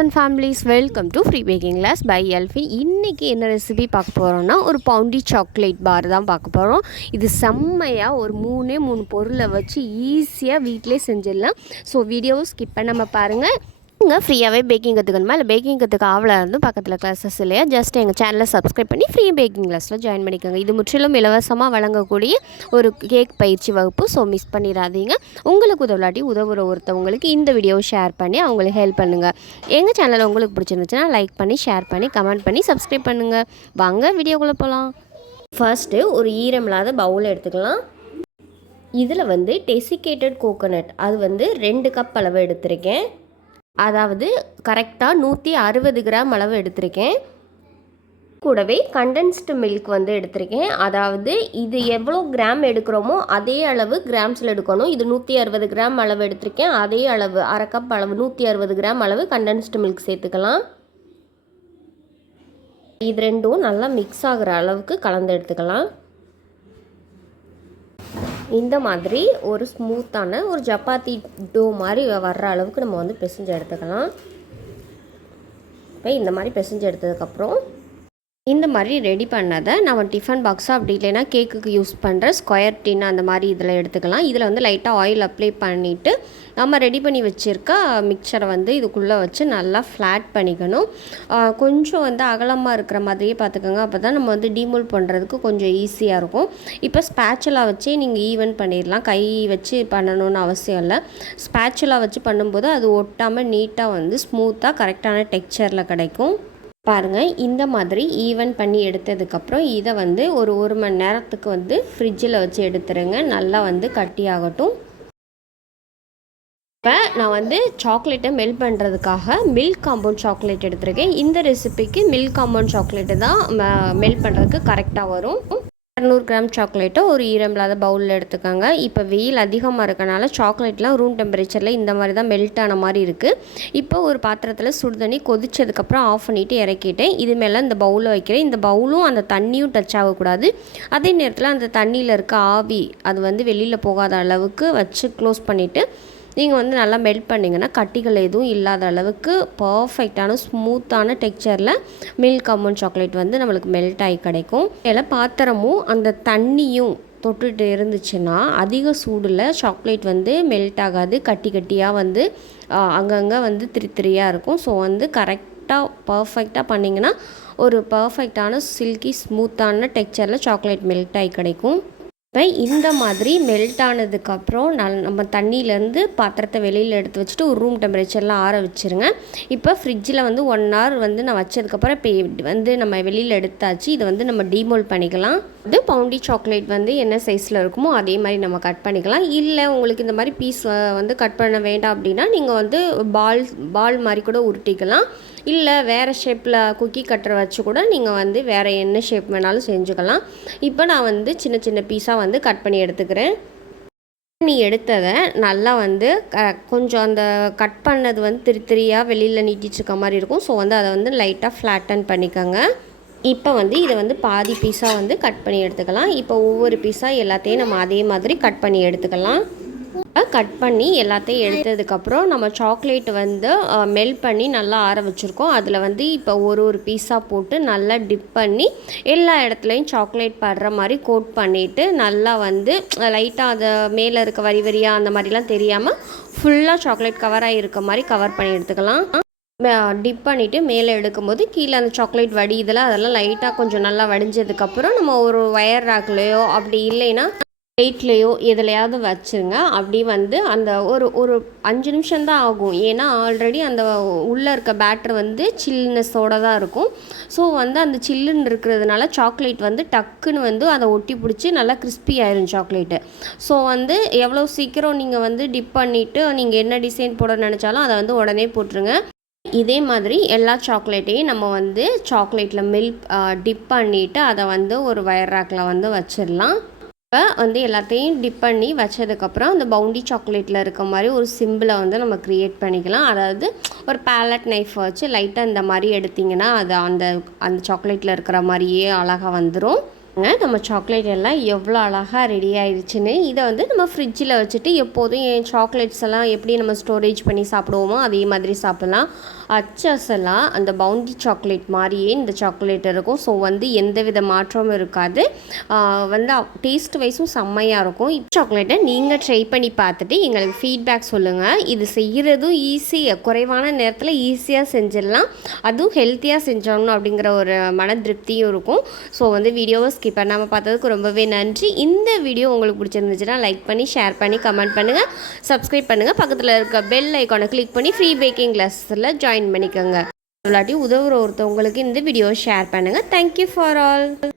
And families, welcome to Free Baking Class by Elfin. இன்னைக்கு என்ன recipe பார்க்க போகிறோம்னா ஒரு பவுண்டி சாக்லேட் பார் தான் பார்க்க போகிறோம். இது செம்மையாக ஒரு மூணு பொருளை வச்சு ஈஸியாக வீட்டிலே செஞ்சிடலாம். ஸோ வீடியோவை ஸ்கிப் பண்ணாமல் பாருங்கள். நீங்கள் ஃப்ரீயாகவே பேக்கிங் கற்றுக்கணுமா இல்லை பேக்கிங் கற்றுக்க ஆவலாக இருந்தும் பக்கத்தில் கிளாஸஸ் இல்லையா, ஜஸ்ட் எங்கள் சேனலை சப்ஸ்கிரைப் பண்ணி ஃப்ரீ பேக்கிங் கிளாஸில் ஜாயின் பண்ணிக்கோங்க. இது முற்றிலும் இலவசமாக வழங்கக்கூடிய ஒரு கேக் பயிற்சி வகுப்பு. ஸோ மிஸ் பண்ணிடாதீங்க. உங்களுக்கு உதவுற ஒருத்தவங்களுக்கு இந்த வீடியோவை ஷேர் பண்ணி அவங்களுக்கு ஹெல்ப் பண்ணுங்கள். எங்கள் சேனலில் உங்களுக்கு பிடிச்சிருந்துச்சுன்னா லைக் பண்ணி ஷேர் பண்ணி கமெண்ட் பண்ணி சப்ஸ்கிரைப் பண்ணுங்கள். வாங்க வீடியோக்குள்ளே போகலாம். ஃபர்ஸ்ட்டு ஒரு ஈரமில்லாத பவுல் எடுத்துக்கலாம். இதில் டெசிகேட்டட் கோகோனட் அது 2 கப் அளவு எடுத்திருக்கேன். அதாவது கரெக்டாக 160 கிராம் அளவு எடுத்திருக்கேன். கூடவே கண்டென்ஸ்டு மில்க் எடுத்திருக்கேன். அதாவது இது எவ்வளோ கிராம் எடுக்கிறோமோ அதே அளவு கிராம்ஸில் எடுக்கணும். இது 160 கிராம் அளவு எடுத்திருக்கேன். அதே அளவு அரை கப் அளவு 160 கிராம் அளவு கண்டென்ஸ்டு மில்க் சேர்த்துக்கலாம். இது ரெண்டும் நல்லா மிக்ஸ் ஆகிற அளவுக்கு கலந்து எடுத்துக்கலாம். இந்த மாதிரி ஒரு ஸ்மூத்தான ஒரு சப்பாத்தி டோ மாதிரி வர்ற அளவுக்கு நம்ம பிசைஞ்சு எடுத்துக்கலாம். இப்போ இந்த மாதிரி பிசைஞ்சு எடுத்ததுக்கப்புறம் இந்த மாதிரி ரெடி பண்ணதை நான் டிஃபன் பாக்ஸாக அப்படி இல்லைன்னா கேக்குக்கு யூஸ் பண்ணுற ஸ்கொயர் டின் அந்த மாதிரி இதில் எடுத்துக்கலாம். இதில் லைட்டாக ஆயில் அப்ளை பண்ணிவிட்டு நம்ம ரெடி பண்ணி வச்சுருக்க மிக்சரை இதுக்குள்ளே வச்சு நல்லா ஃப்ளாட் பண்ணிக்கணும். கொஞ்சம் அகலமாக இருக்கிற மாதிரியே பார்த்துக்கோங்க. அப்போ தான் நம்ம டீமோல்ட் பண்ணுறதுக்கு கொஞ்சம் ஈஸியாக இருக்கும். இப்போ ஸ்பேச்சுலா வச்சே நீங்கள் ஈவன் பண்ணிடலாம். கை வச்சு பண்ணணுன்னு அவசியம் இல்லை. ஸ்பேச்சுலா வச்சு பண்ணும்போது அது ஒட்டாமல் நீட்டாக ஸ்மூத்தாக கரெக்டான டெக்ஸ்சரில் கிடைக்கும். பாருங்கள், இந்த மாதிரி ஈவன் பண்ணி எடுத்ததுக்கப்புறம் இதை ஒரு மணி நேரத்துக்கு ஃப்ரிட்ஜில் வச்சு எடுத்துருங்க. நல்லா கட்டி ஆகட்டும். இப்போ நான் சாக்லேட்டை மெல்ட் பண்ணுறதுக்காக மில்க் காம்பவுண்ட் சாக்லேட் எடுத்துருக்கேன். இந்த ரெசிபிக்கு மில்க் காம்பவுண்ட் சாக்லேட்டு தான் மெல்ட் பண்ணுறதுக்கு கரெக்டாக வரும். 200 கிராம் சாக்லேட்டை ஒரு ஈரமில்லாத பவுலில் எடுத்துக்கோங்க. இப்போ வெயில் அதிகமாக இருக்கனால சாக்லேட்லாம் ரூம் டெம்பரேச்சரில் இந்த மாதிரி தான் மெல்ட் ஆன மாதிரி இருக்குது. இப்போ ஒரு பாத்திரத்தில் சுடுதண்ணி கொதிச்சதுக்கப்புறம் ஆஃப் பண்ணிவிட்டு இறக்கிட்டேன். இது மேலே இந்த பவுலில் வைக்கிறேன். இந்த பவுலும் அந்த தண்ணியும் டச் ஆகக்கூடாது. அதே நேரத்தில் அந்த தண்ணியில் இருக்க ஆவி அது வெளியில் போகாத அளவுக்கு வச்சு க்ளோஸ் பண்ணிவிட்டு நீங்கள் நல்லா மெல்ட் பண்ணிங்கன்னா கட்டிகள் எதுவும் இல்லாத அளவுக்கு பர்ஃபெக்டான ஸ்மூத்தான டெக்ஸ்சரில் மில்க் காம்பவுண்ட் சாக்லேட் நம்மளுக்கு மெல்ட் ஆகி கிடைக்கும். இதில் பாத்திரமும் அந்த தண்ணியும் தொட்டுட்டு இருந்துச்சுன்னா அதிக சூடில் சாக்லேட் மெல்ட் ஆகாது. கட்டியாக அங்கங்கே திரியாக இருக்கும். ஸோ கரெக்டாக பர்ஃபெக்டாக பண்ணிங்கன்னா ஒரு பர்ஃபெக்டான சில்கி ஸ்மூத்தான டெக்ஸ்சரில் சாக்லேட் மெல்ட் ஆகி கிடைக்கும். இப்போ இந்த மாதிரி மெல்ட் ஆனதுக்கப்புறம் நம்ம தண்ணியிலேருந்து பாத்திரத்தை வெளியில் எடுத்து வச்சுட்டு ஒரு ரூம் டெம்பரேச்சரில் ஆற வச்சுருங்க. இப்போ ஃப்ரிட்ஜில் 1 ஹவர் நான் வச்சதுக்கப்புறம் இப்போ நம்ம வெளியில் எடுத்தாச்சு. இதை நம்ம டீமோல்ட் பண்ணிக்கலாம். பவுண்டி சாக்லேட் என்ன சைஸில் இருக்குமோ அதே மாதிரி நம்ம கட் பண்ணிக்கலாம். இல்லை உங்களுக்கு இந்த மாதிரி பீஸ் கட் பண்ண வேண்டாம் அப்படின்னா நீங்கள் பால் மாதிரி கூட உருட்டிக்கலாம். இல்லை வேறு ஷேப்பில் குக்கி கட்டரை வச்சு கூட நீங்கள் வேறு என்ன ஷேப் வேணாலும் செஞ்சுக்கலாம். இப்போ நான் சின்ன சின்ன பீஸாக கட் பண்ணி எடுத்துக்கிறேன். நீ எடுத்ததை நல்லா கொஞ்சம் அந்த கட் பண்ணது திரியாக வெளியில் நீட்டிச்சிருக்க மாதிரி இருக்கும். ஸோ அதை லைட்டாக ஃப்ளாட்டன் பண்ணிக்கோங்க. இப்போ இதை பாதி பீஸாக கட் பண்ணி எடுத்துக்கலாம். இப்போ ஒவ்வொரு பீஸாக எல்லாத்தையும் நம்ம அதே மாதிரி கட் பண்ணி எடுத்துக்கலாம். கட் பண்ணி எல்லாத்தையும் எடுத்ததுக்கப்புறம் நம்ம சாக்லேட் மெல்ட் பண்ணி நல்லா ஆற வச்சுருக்கோம். அதில் இப்போ ஒரு பீஸாக போட்டு நல்லா டிப் பண்ணி எல்லா இடத்துலையும் சாக்லேட் படுற மாதிரி கோட் பண்ணிவிட்டு நல்லா லைட்டாக அதை மேலே இருக்க வரியாக அந்த மாதிரிலாம் தெரியாமல் ஃபுல்லாக சாக்லேட் கவராக இருக்க மாதிரி கவர் பண்ணி எடுத்துக்கலாம். டிப் பண்ணிவிட்டு மேலே எடுக்கும்போது கீழே அந்த சாக்லேட் அதெல்லாம் லைட்டாக கொஞ்சம் நல்லா வடிஞ்சதுக்கப்புறம் நம்ம ஒரு ஒயர் ராக்லையோ அப்படி இல்லைன்னா வெயிட்லேயோ எதுலையாவது வச்சுருங்க. அப்படி அந்த ஒரு 5 நிமிஷம்தான் ஆகும். ஏன்னா ஆல்ரெடி அந்த உள்ளே இருக்க பேட்டர் சில்னஸோடு தான் இருக்கும். ஸோ அந்த சில்லுன்னு இருக்கிறதுனால சாக்லேட் டக்குன்னு அதை ஒட்டி பிடிச்சி நல்லா கிறிஸ்பி ஆயிரும் சாக்லேட்டு. ஸோ எவ்வளோ சீக்கிரம் நீங்கள் டிப் பண்ணிவிட்டு நீங்கள் என்ன டிசைன் போட நினச்சாலும் அதை உடனே போட்டுருங்க. இதே மாதிரி எல்லா சாக்லேட்டையும் நம்ம சாக்லேட்டில் மில்க் டிப் பண்ணிவிட்டு அதை ஒரு வயர் ராக்கில் வச்சிடலாம். இப்போ எல்லாத்தையும் டிப் பண்ணி வச்சதுக்கப்புறம் அந்த பவுண்டி சாக்லேட்டில் இருக்க மாதிரி ஒரு சிம்பிளை நம்ம க்ரியேட் பண்ணிக்கலாம். அதாவது ஒரு பேலட் நைஃப் வச்சு லைட்டாக இந்த மாதிரி எடுத்திங்கன்னா அது அந்த சாக்லேட்டில் இருக்கிற மாதிரியே அழகாக வந்துடும். நம்ம சாக்லேட் எல்லாம் எவ்வளோ அழகாக ரெடி ஆயிடுச்சுன்னு. இதை நம்ம ஃப்ரிட்ஜில் வச்சுட்டு எப்போதும் சாக்லேட்ஸ் எல்லாம் எப்படி நம்ம ஸ்டோரேஜ் பண்ணி சாப்பிடுவோமோ அதே மாதிரி சாப்பிட்லாம். அச்சசலாக அந்த பவுண்டி சாக்லேட் மாதிரியே இந்த சாக்லேட் இருக்கும். ஸோ வந்து எந்த வித மாற்றமும் இருக்காது. வந்து டேஸ்ட் வைஸும் செம்மையாக இருக்கும். சாக்லேட்டை நீங்கள் ட்ரை பண்ணி பார்த்துட்டு எங்களுக்கு ஃபீட்பேக் சொல்லுங்கள். இது செய்கிறதும் ஈஸியாக, குறைவான நேரத்தில் ஈஸியாக செஞ்சிடலாம். அதுவும் ஹெல்த்தியாக செஞ்சோணும் அப்படிங்கிற ஒரு மன திருப்தியும் இருக்கும். ஸோ வந்து வீடியோவை ஸ்கிப் பண்ணாமல் பார்த்ததுக்கு ரொம்பவே நன்றி. இந்த வீடியோ உங்களுக்கு பிடிச்சிருந்துச்சுன்னா லைக் பண்ணி, ஷேர் பண்ணி, கமெண்ட் பண்ணுங்கள், சப்ஸ்கிரைப் பண்ணுங்கள். பக்கத்தில் இருக்க பெல் ஐக்கானை கிளிக் பண்ணி ஃப்ரீ பேக்கிங் கிளாஸில் ஜாயின் பண்ணிக்கோங்க. இல்லாட்டி உதவுற ஒருத்தவங்களுக்கு இந்த வீடியோவை ஷேர் பண்ணுங்கள். Thank you for all.